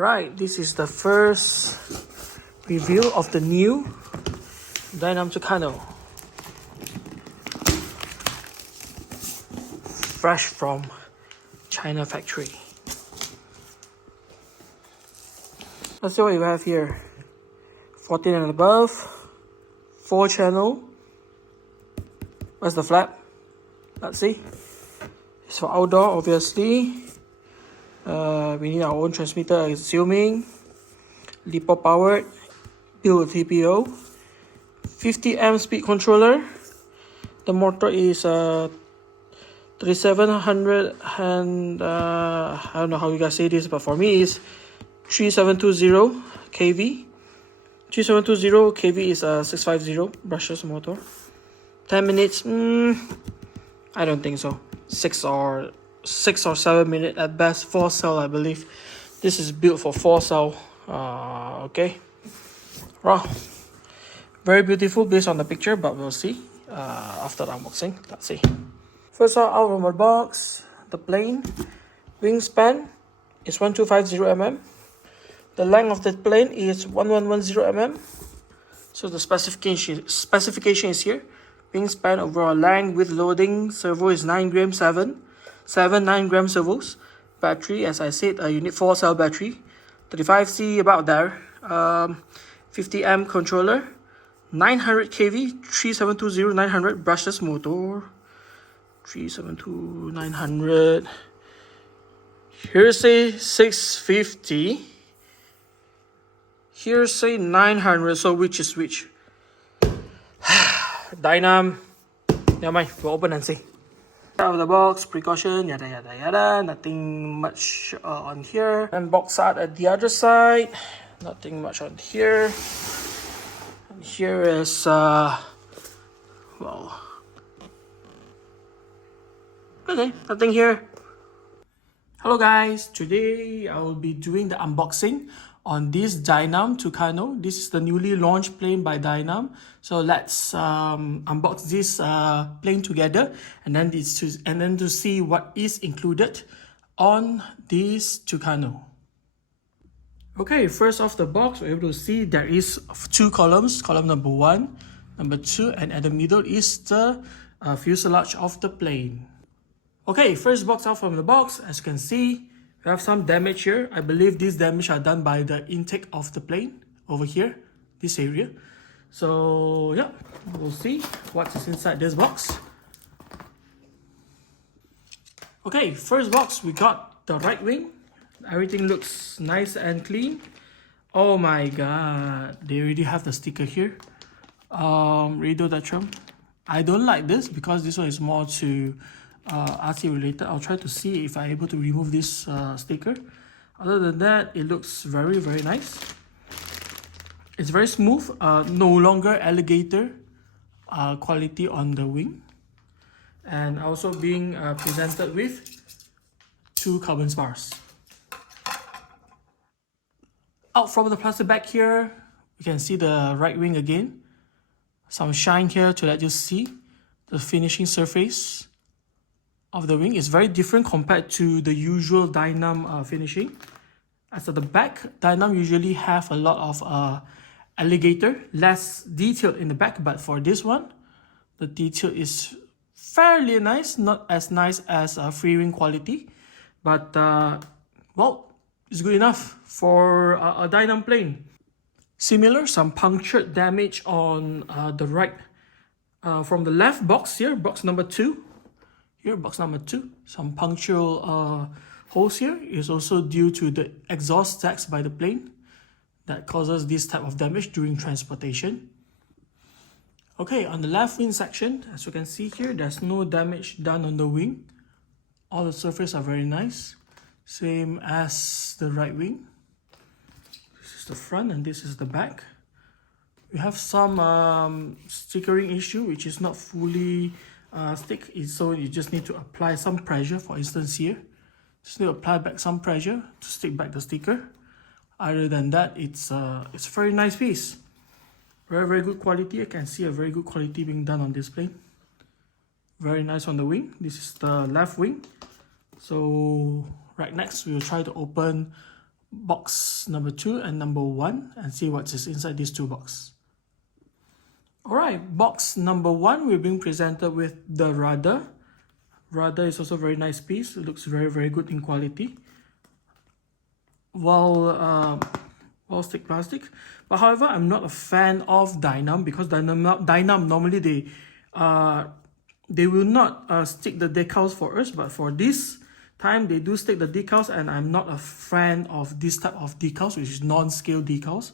Right, this is the first review of the new Dynam Tucano. Fresh from China factory. Let's see what you have here. 14 and above, 4 channel. Where's the flap? Let's see. It's for outdoor, obviously. We need our own transmitter, assuming. LiPo powered, built with TPO. 50 amp speed controller. The motor is 3700 and I don't know how you guys say this, but for me it's 3720 kV. 3720 kV is 650 brushless motor. 10 minutes, I don't think so. 6 or 7 minutes at best. 4 cell, I believe. This is built for 4 cell. Okay. Wow. Very beautiful based on the picture, but we'll see after the unboxing. Let's see. First out of the box, the plane wingspan is 1250 mm. The length of the plane is 1110 mm. So the specification is here. Wingspan, overall length with loading, servo is 9 gram 9 gram servos. Battery, as I said, you need 4 cell battery. 35C about there. 50 amp controller. 900 kV, 3720 900 brushless motor. 372 900. Here say 650. Here say 900. So which is which? Dynam. Never mind. We'll open and see. Out of the box, precaution, yada yada yada. Nothing much on here. And box art at the other side. Nothing much on here. And here is well. Okay, nothing here. Hello guys, today I will be doing the unboxing on this Dynam Tucano. This is the newly launched plane by Dynam. So let's unbox this plane together and then to see what is included on this Tucano. Okay, first off the box, we're able to see there is 2 columns. Column number 1, number 2, and at the middle is the fuselage of the plane. Okay, first box out from the box. As you can see, we have some damage here. I believe these damage are done by the intake of the plane over here, this area. So yeah, we'll see what is inside this box. Okay, first box, we got the right wing. Everything looks nice and clean. Oh my god, they already have the sticker here. Radio Dynam. I don't like this because this one is more to RC related. I'll try to see if I'm able to remove this sticker. Other than that, it looks very nice. It's very smooth. No longer alligator quality on the wing, and also being presented with 2 carbon spars. Out from the plastic bag here, you can see the right wing again. Some shine here to let you see the finishing surface of the wing. Is very different compared to the usual Dynam finishing. As at the back, Dynam usually have a lot of alligator, less detailed in the back, but for this one, the detail is fairly nice, not as nice as free wing quality, but well, it's good enough for a Dynam plane. Similar, some punctured damage on the right, from the left box here, box number 2. Here, box number 2, some punctual holes here is also due to the exhaust stacks by the plane that causes this type of damage during transportation. Okay, on the left wing section, as you can see here, there's no damage done on the wing. All the surfaces are very nice, same as the right wing. This is the front and this is the back. We have some stickering issue, which is not fully stick, so you just need to apply some pressure. For instance here, just need to apply back some pressure to stick back the sticker. Other than that, it's a very nice piece. Very good quality. I can see a very good quality being done on this plane. Very nice on the wing. This is the left wing. So right next, we will try to open box number 2 and number 1 and see what's inside these two boxes. Alright, box number 1, we're being presented with the rudder. Rudder is also a very nice piece. It looks very good in quality. Well stick plastic. But however, I'm not a fan of Dynam because Dynam normally they will not stick the decals for us, but for this time they do stick the decals, and I'm not a fan of this type of decals, which is non-scale decals,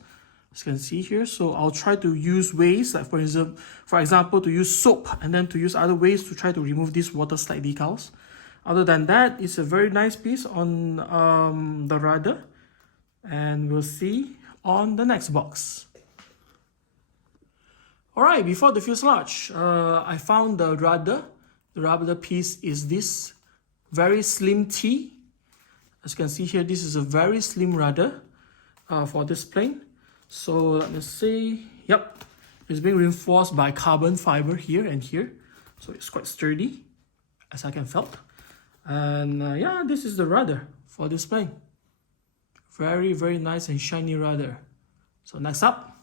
as you can see here. So I'll try to use ways like for example to use soap and then to use other ways to try to remove these water slide decals. Other than that, it's a very nice piece on the rudder, and we'll see on the next box. Alright, before the fuselage, I found the rudder. The rudder piece is this very slim T. As you can see here, this is a very slim rudder for this plane. So let me see. Yep, it's being reinforced by carbon fiber here and here. So it's quite sturdy, as I can felt. And yeah, this is the rudder for this plane. Very nice and shiny rudder. So next up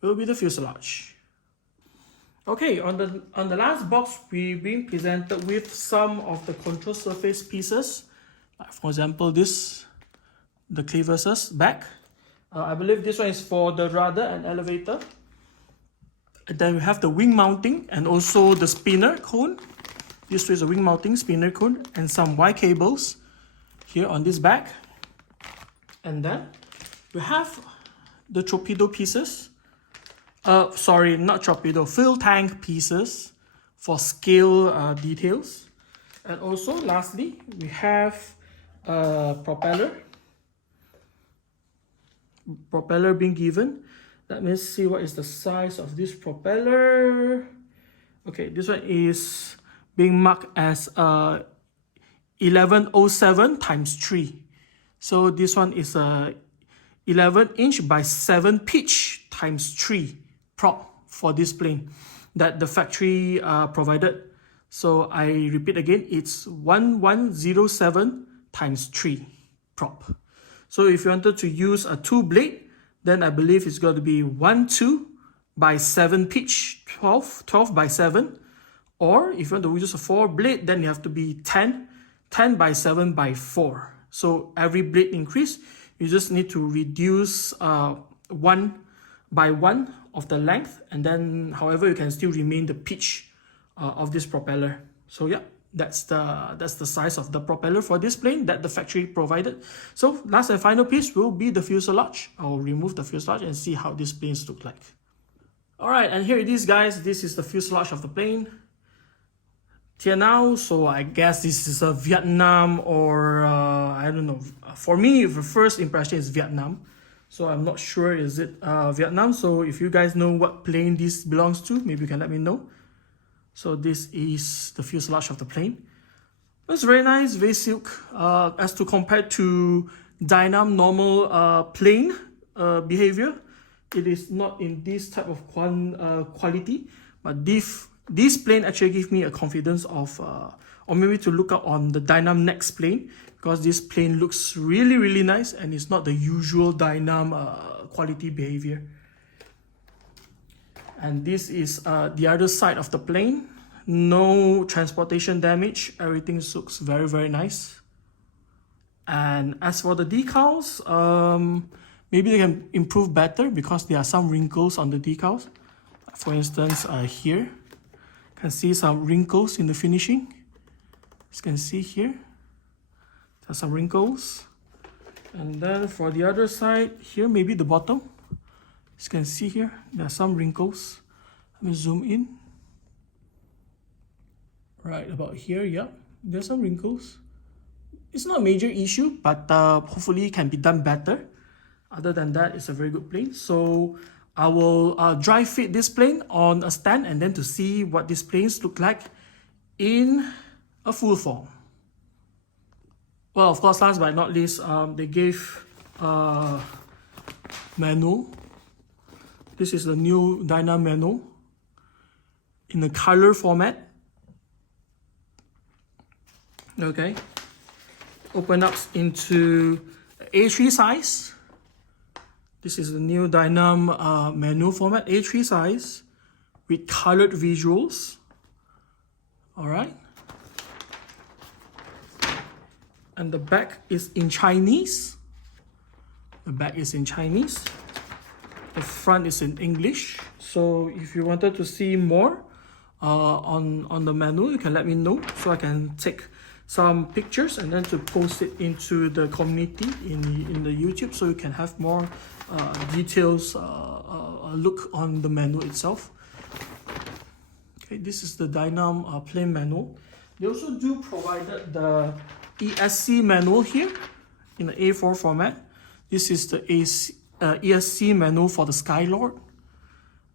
will be the fuselage. Okay, on the last box, we've been presented with some of the control surface pieces. Like for example, the clevises back. I believe this one is for the rudder and elevator. And then we have the wing mounting and also the spinner cone. This is a wing mounting spinner cone and some Y cables here on this back. And then we have the torpedo pieces. Sorry, not torpedo, fuel tank pieces for scale details. And also, lastly, we have propeller being given. Let me see what is the size of this propeller. Okay, this one is being marked as 1107 times 3. So this one is a 11 inch by 7 pitch times 3 prop for this plane that the factory provided. So I repeat again, it's 1107 times 3 prop. So if you wanted to use a 2 blade, then I believe it's going to be 12 by 7 pitch, 12 by 7. Or if you want to use a 4 blade, then you have to be 10 by 7 by 4. So every blade increase, you just need to reduce 1 by 1 of the length, and then however you can still remain the pitch of this propeller. So yeah, that's the size of the propeller for this plane that the factory provided. So last and final piece will be the fuselage. I'll remove the fuselage and see how these planes look like. Alright, and here it is, guys. This is the fuselage of the plane. Tucano, so I guess this is a Vietnam or I don't know. For me, the first impression is Vietnam. So I'm not sure is it Vietnam. So if you guys know what plane this belongs to, maybe you can let me know. So this is the fuselage of the plane. It's very nice, very silk. As to compared to Dynam normal plane behavior, it is not in this type of quality. But this plane actually gives me a confidence of, or maybe to look up on the Dynam next plane, because this plane looks really nice and it's not the usual Dynam quality behavior. And this is the other side of the plane. No transportation damage. Everything looks very nice. And as for the decals, maybe they can improve better because there are some wrinkles on the decals. For instance, here, you can see some wrinkles in the finishing. As you can see here, there's some wrinkles. And then for the other side, here, maybe the bottom. As you can see here, there are some wrinkles. Let me zoom in. Right about here, yeah, there's some wrinkles. It's not a major issue, but hopefully it can be done better. Other than that, it's a very good plane. So I will dry fit this plane on a stand and then to see what these planes look like in a full form. Well, of course, last but not least, they gave manual. This is the new Dynam manual in a color format. Okay, open up into A3 size. This is the new Dynam menu format, A3 size with colored visuals. All right. And the back is in Chinese. The back is in Chinese. The front is in English. So if you wanted to see more on the menu, you can let me know so I can take some pictures and then to post it into the community in the YouTube, so you can have more details look on the menu itself. Okay, this is the Dynam plain manual. They also do provided the ESC manual here in the A4 format. This is the ESC manual for the Skylord.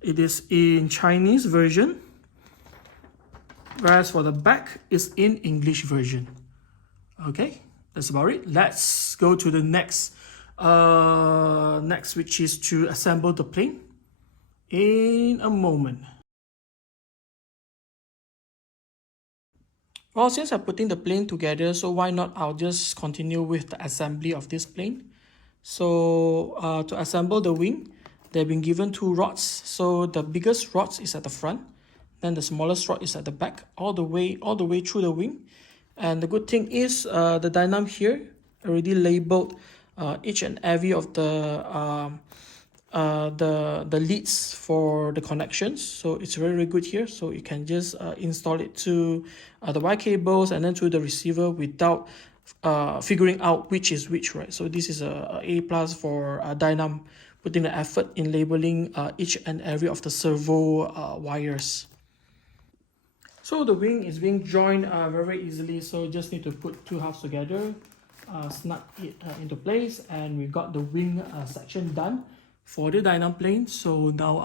It is in Chinese version, whereas for the back is in English version. Okay, that's about it. Let's go to the next, which is to assemble the plane in a moment. Well, since I'm putting the plane together, so why not I'll just continue with the assembly of this plane. So to assemble the wing, they've been given 2 rods. So the biggest rod is at the front, then the smallest rod is at the back, all the way through the wing. And the good thing is the Dynam here already labeled each and every of the leads for the connections. So it's very good here. So you can just install it to the Y cables and then to the receiver without figuring out which is which, right? So this is a plus for Dynam, putting the effort in labeling each and every of the servo wires. So the wing is being joined very easily, so you just need to put 2 halves together, snap it into place, and we got the wing section done for the Dynam plane. So now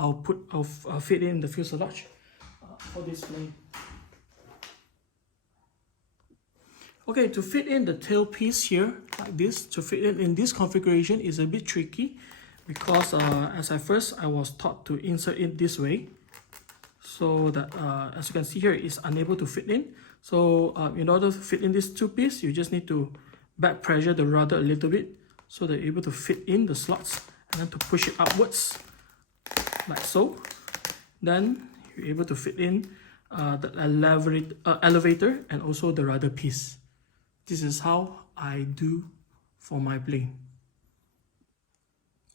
I'll fit in the fuselage for this plane. Okay, to fit in the tail piece here like this, to fit it in this configuration is a bit tricky because as I was taught to insert it this way, so that as you can see here, it's unable to fit in. So in order to fit in this 2 pieces, you just need to back pressure the rudder a little bit so that you're able to fit in the slots, and then to push it upwards like so. Then you're able to fit in the elevator and also the rudder piece. This is how I do for my plane.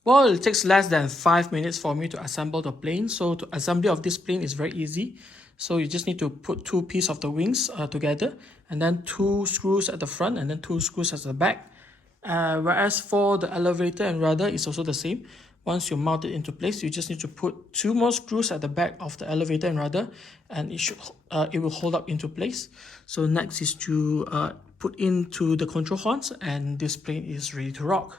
Well, it takes less than 5 minutes for me to assemble the plane. So the assembly of this plane is very easy. So you just need to put 2 pieces of the wings together, and then 2 screws at the front and then 2 screws at the back. Whereas for the elevator and rudder, it's also the same. Once you mount it into place, you just need to put 2 more screws at the back of the elevator and rudder, and it will hold up into place. So next is to put into the control horns, and this plane is ready to rock.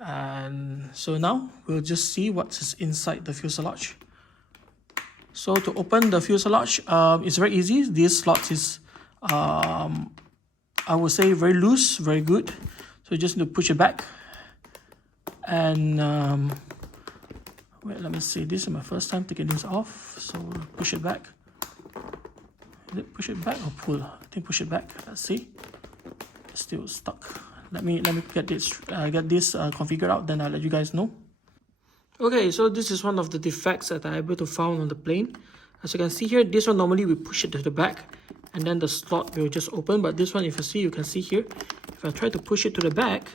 And so now we'll just see what's inside the fuselage. So to open the fuselage, it's very easy. This slot is I would say very loose, very good. So you just need to push it back, and wait, let me see, this is my first time taking this off, so push it back. Is it push it back or pull? I think push it back. Let's see, it's still stuck. Let me get this configured out, then I'll let you guys know. Okay, so this is one of the defects that I'm able to found on the plane. As you can see here, this one normally we push it to the back and then the slot will just open, but this one, if you see, you can see here, if I try to push it to the back,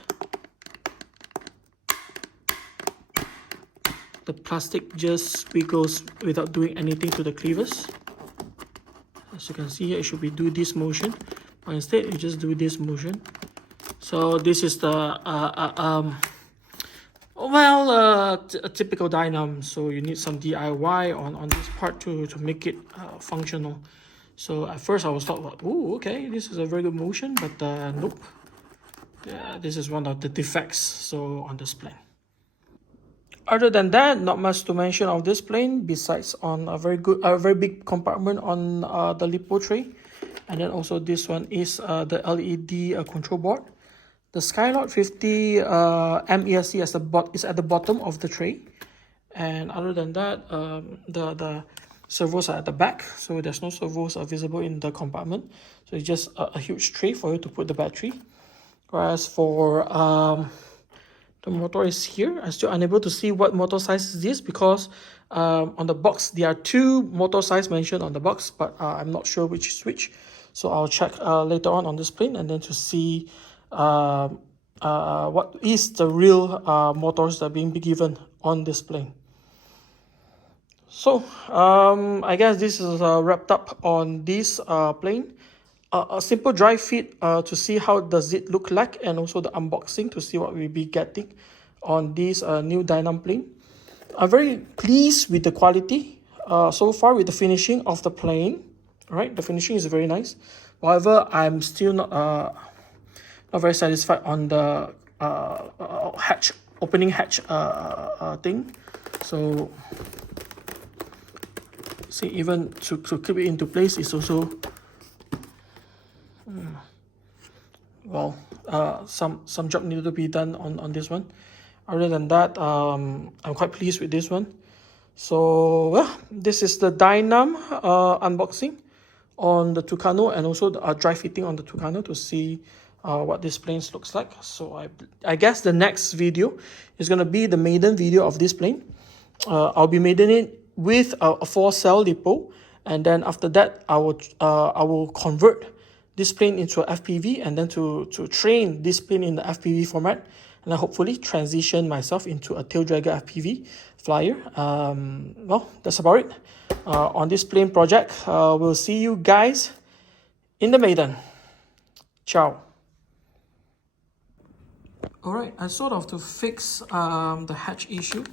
the plastic just squiggles without doing anything to the cleavers. As you can see here, it should be do this motion, but instead you just do this motion. So this is the a typical Dynam, so you need some DIY on this part to make it functional. So at first I was thought, oh, okay, this is a very good motion, but nope. Yeah, this is one of the defects so on this plane. Other than that, not much to mention of this plane besides on a very big compartment on the lipo tray, and then also this one is the LED control board. The Skylord 50 MESC is at the bottom of the tray, and other than that, the servos are at the back, so there's no servos visible in the compartment. So it's just a huge tray for you to put the battery. Whereas for the motor is here. I'm still unable to see what motor size is this because on the box there are two motor size mentioned on the box, but I'm not sure which is which. So I'll check later on this plane and then to see what is the real motors that are being given on this plane. So I guess this is wrapped up on this plane. A simple dry fit to see how does it look like, and also the unboxing to see what we'll be getting on this new Dynam plane. I'm very pleased with the quality so far with the finishing of the plane. Right, the finishing is very nice. However, I'm still not very satisfied on the opening hatch thing. So see, even to keep it into place is also well, some job needed to be done on this one. Other than that, I'm quite pleased with this one. So yeah, this is the Dynam unboxing on the Tucano, and also the dry fitting on the Tucano to see what this plane looks like. So I guess the next video is going to be the maiden video of this plane. I'll be maiden it with a 4-cell depot, and then after that I will convert this plane into a FPV, and then to train this plane in the FPV format, and then hopefully transition myself into a tail dragger FPV flyer. Well, that's about it on this plane project. We'll see you guys in the maiden. Ciao. Alright, I sort of to fix the hatch issue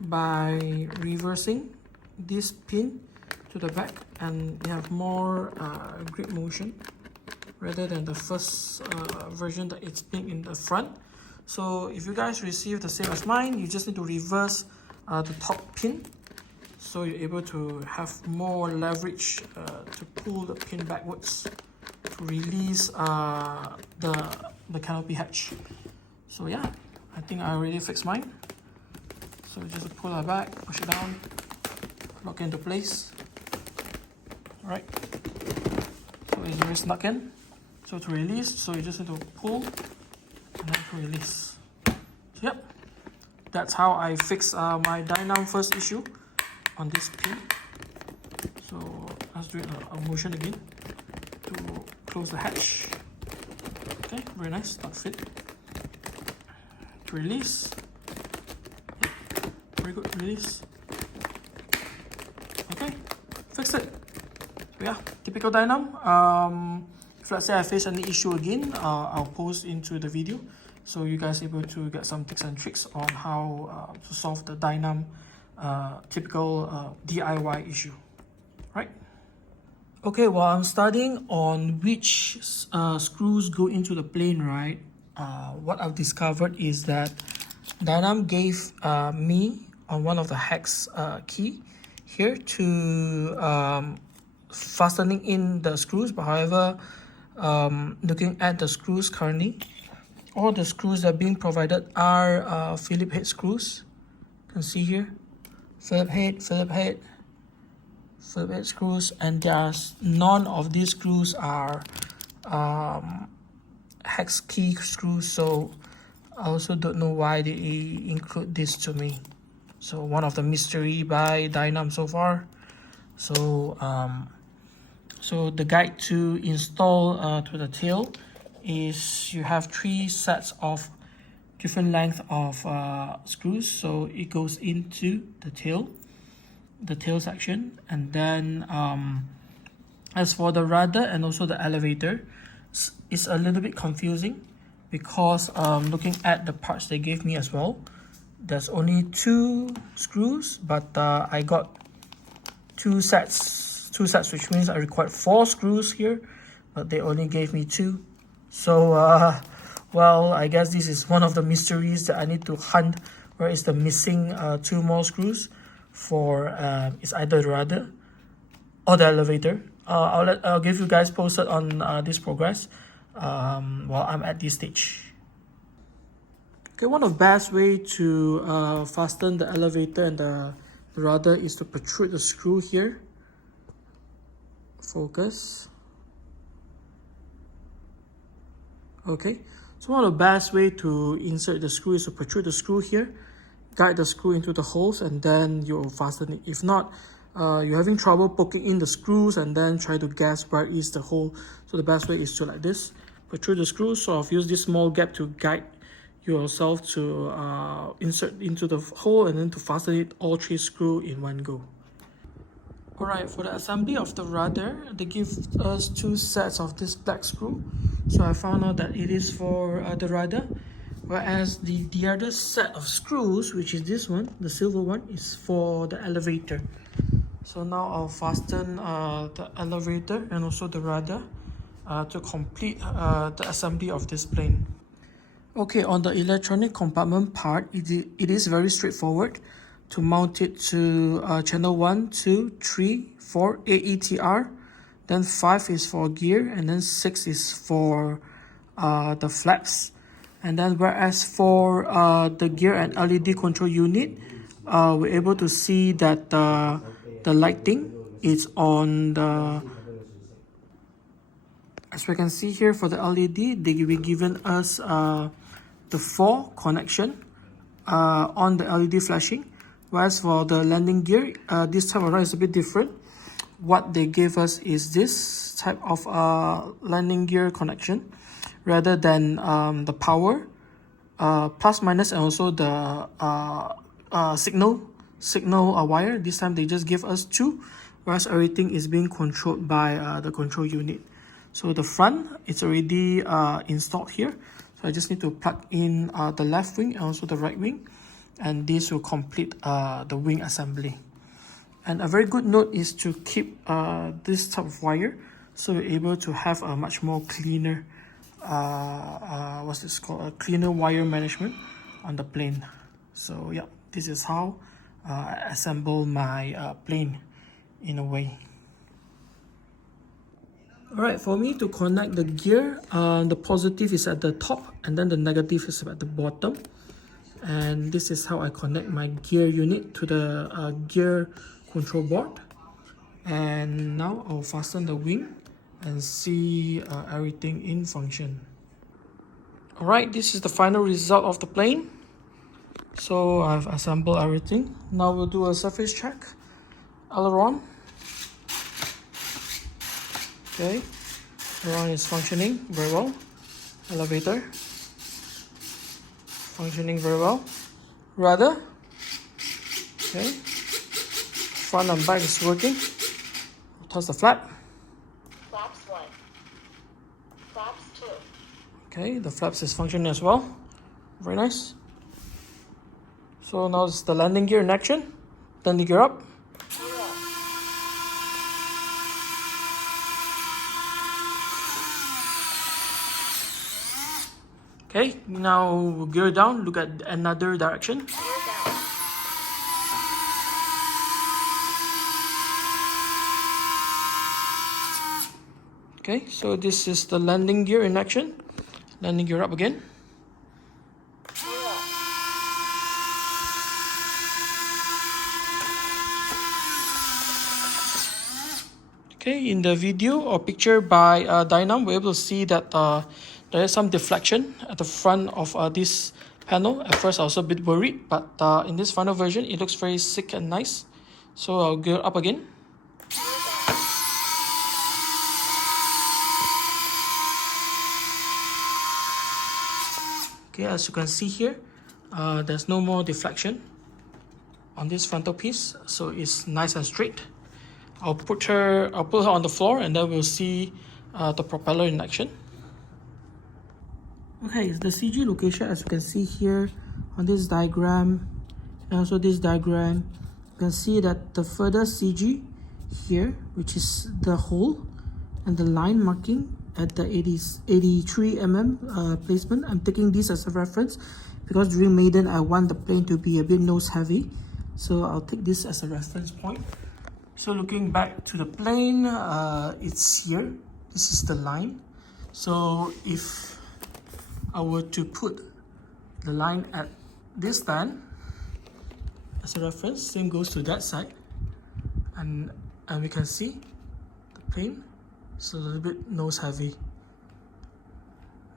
by reversing this pin to the back, and you have more grip motion rather than the first version that it's been in the front. So if you guys receive the same as mine, you just need to reverse the top pin, so you're able to have more leverage to pull the pin backwards to release the canopy hatch. So yeah, I think I already fixed mine. So just pull it back, push it down, lock into place. Alright, so it's very snug in. So to release, so you just need to pull and then to release. So yep, that's how I fix my Dynam first issue on this pin. So let's do a motion again to close the hatch. Okay, very nice, not fit. To release. Very good, release. Okay, fix it. So yeah, typical Dynam. If let's say I face any issue again, I'll post into the video, so you guys are able to get some tips and tricks on how to solve the Dynam typical DIY issue, right? Okay, while I'm studying on which screws go into the plane, right, what I've discovered is that Dynam gave me on one of the hex key here to fastening in the screws, but however, looking at the screws currently, all the screws that are being provided are Phillips head screws. You can see here, Phillips head screws, and there's none of these screws are hex key screws. So I also don't know why they include this to me. So one of the mystery by Dynam so far. So so the guide to install to the tail is you have 3 sets of different length of screws. So it goes into the tail section, and then as for the rudder and also the elevator, it's a little bit confusing because looking at the parts they gave me as well, there's only 2 screws, but I got 2 sets, which means I required 4 screws here, but they only gave me 2. So well, I guess this is one of the mysteries that I need to hunt. Where is the missing 2 more screws for it's either the rudder or the elevator. I'll give you guys posted on this progress while I'm at this stage. Okay, one of the best way to fasten the elevator and the rudder is to protrude the screw here. Focus. Okay, so one of the best way to insert the screw is to protrude the screw here, guide the screw into the holes, and then you'll fasten it. If not, you're having trouble poking in the screws and then try to guess where is the hole. So the best way is to like this, protrude the screw, sort of use this small gap to guide yourself to insert into the hole and then to fasten it all 3 screws in one go. Alright, for the assembly of the rudder, they give us 2 sets of this black screw. So I found out that it is for the rudder, whereas the other set of screws, which is this one, the silver one, is for the elevator. So now I'll fasten the elevator and also the rudder to complete the assembly of this plane. Okay, on the electronic compartment part, it is very straightforward. To mount it to channel 1, 2, 3, 4, AETR, then 5 is for gear, and then 6 is for the flaps. And then whereas for the gear and LED control unit, we're able to see that the lighting is on the, as we can see here for the LED, they will given us the 4 connection on the LED flashing. Whereas for the landing gear, this time around is a bit different. What they gave us is this type of landing gear connection rather than the power, plus minus, and also the signal wire. This time they just give us 2, whereas everything is being controlled by the control unit. So the front, it's already installed here. So I just need to plug in the left wing and also the right wing, and this will complete the wing assembly. And a very good note is to keep this type of wire, so we're able to have a much more cleaner what's this called, a cleaner wire management on the plane. So yeah, this is how I assemble my plane in a way. Alright, for me to connect the gear, the positive is at the top and then the negative is at the bottom. And this is how I connect my gear unit to the gear control board. And now I'll fasten the wing and see everything in function. Alright, this is the final result of the plane. So I've assembled everything. Now we'll do a surface check. Aileron. Okay, aileron is functioning very well. Elevator. Functioning very well. Rudder. Okay. Front and back is working. Toss the flap. Flaps 1. Flaps 2. Okay, the flaps is functioning as well. Very nice. So now it's the landing gear in action. Landing gear up. Okay, now gear down, look at another direction. Okay, so this is the landing gear in action. Landing gear up again. Okay, in the video or picture by Dynam, we're able to see that there is some deflection at the front of this panel. At first I was a bit worried, but in this final version it looks very sick and nice. So I'll gear up again. Okay, as you can see here, there's no more deflection on this frontal piece, so it's nice and straight. I'll put her on the floor and then we'll see the propeller in action. Okay, it's the CG location as you can see here on this diagram and also this diagram. You can see that the further CG here, which is the hole and the line marking at the 83 mm placement. I'm taking this as a reference because during maiden I want the plane to be a bit nose heavy, so I'll take this as a reference point. So looking back to the plane, it's here. This is the line. So if I were to put the line at this stand as a reference, same goes to that side, and we can see the plane is a little bit nose heavy.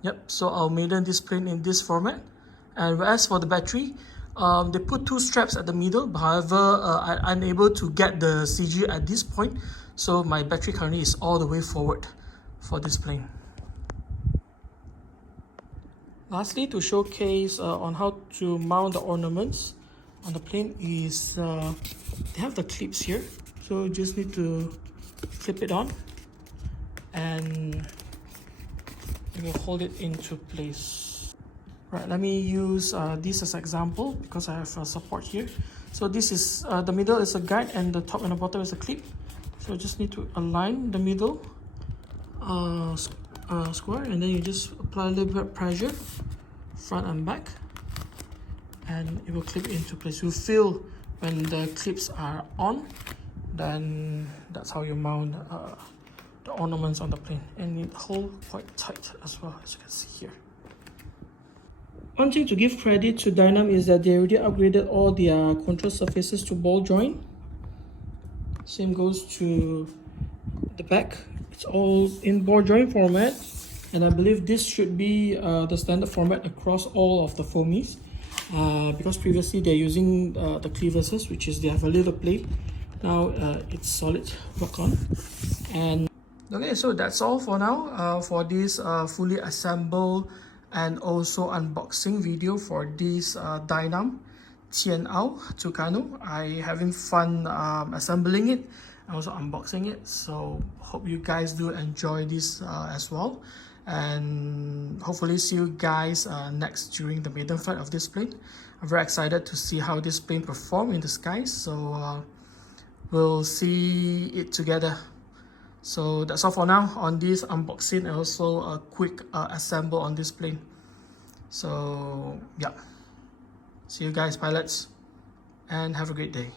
Yep, so I'll maiden this plane in this format. And as for the battery, they put two straps at the middle. However, I'm unable to get the CG at this point, so my battery currently is all the way forward for this plane. Lastly, to showcase on how to mount the ornaments on the plane is they have the clips here. So you just need to clip it on and it will hold it into place. Right, let me use this as an example because I have support here. So this is the middle is a guide and the top and the bottom is a clip. So you just need to align the middle square, and then you just apply a little bit of pressure front and back, and it will clip into place. You feel when the clips are on, then that's how you mount the ornaments on the plane, and it holds quite tight as well, as you can see here. One thing to give credit to Dynam is that they already upgraded all their control surfaces to ball joint. Same goes to the back. It's all in ball joint format, and I believe this should be the standard format across all of the foamies, because previously they're using the clevises, which is they have a little plate. Now it's solid rock on. And okay, so that's all for now for this fully assembled and also unboxing video for this Dynam Tucano. I having fun assembling it and also unboxing it, so hope you guys do enjoy this as well, and hopefully see you guys next during the maiden flight of this plane. I'm very excited to see how this plane perform in the skies, so we'll see it together. So that's all for now on this unboxing and also a quick assemble on this plane. So yeah, see you guys pilots, and have a great day.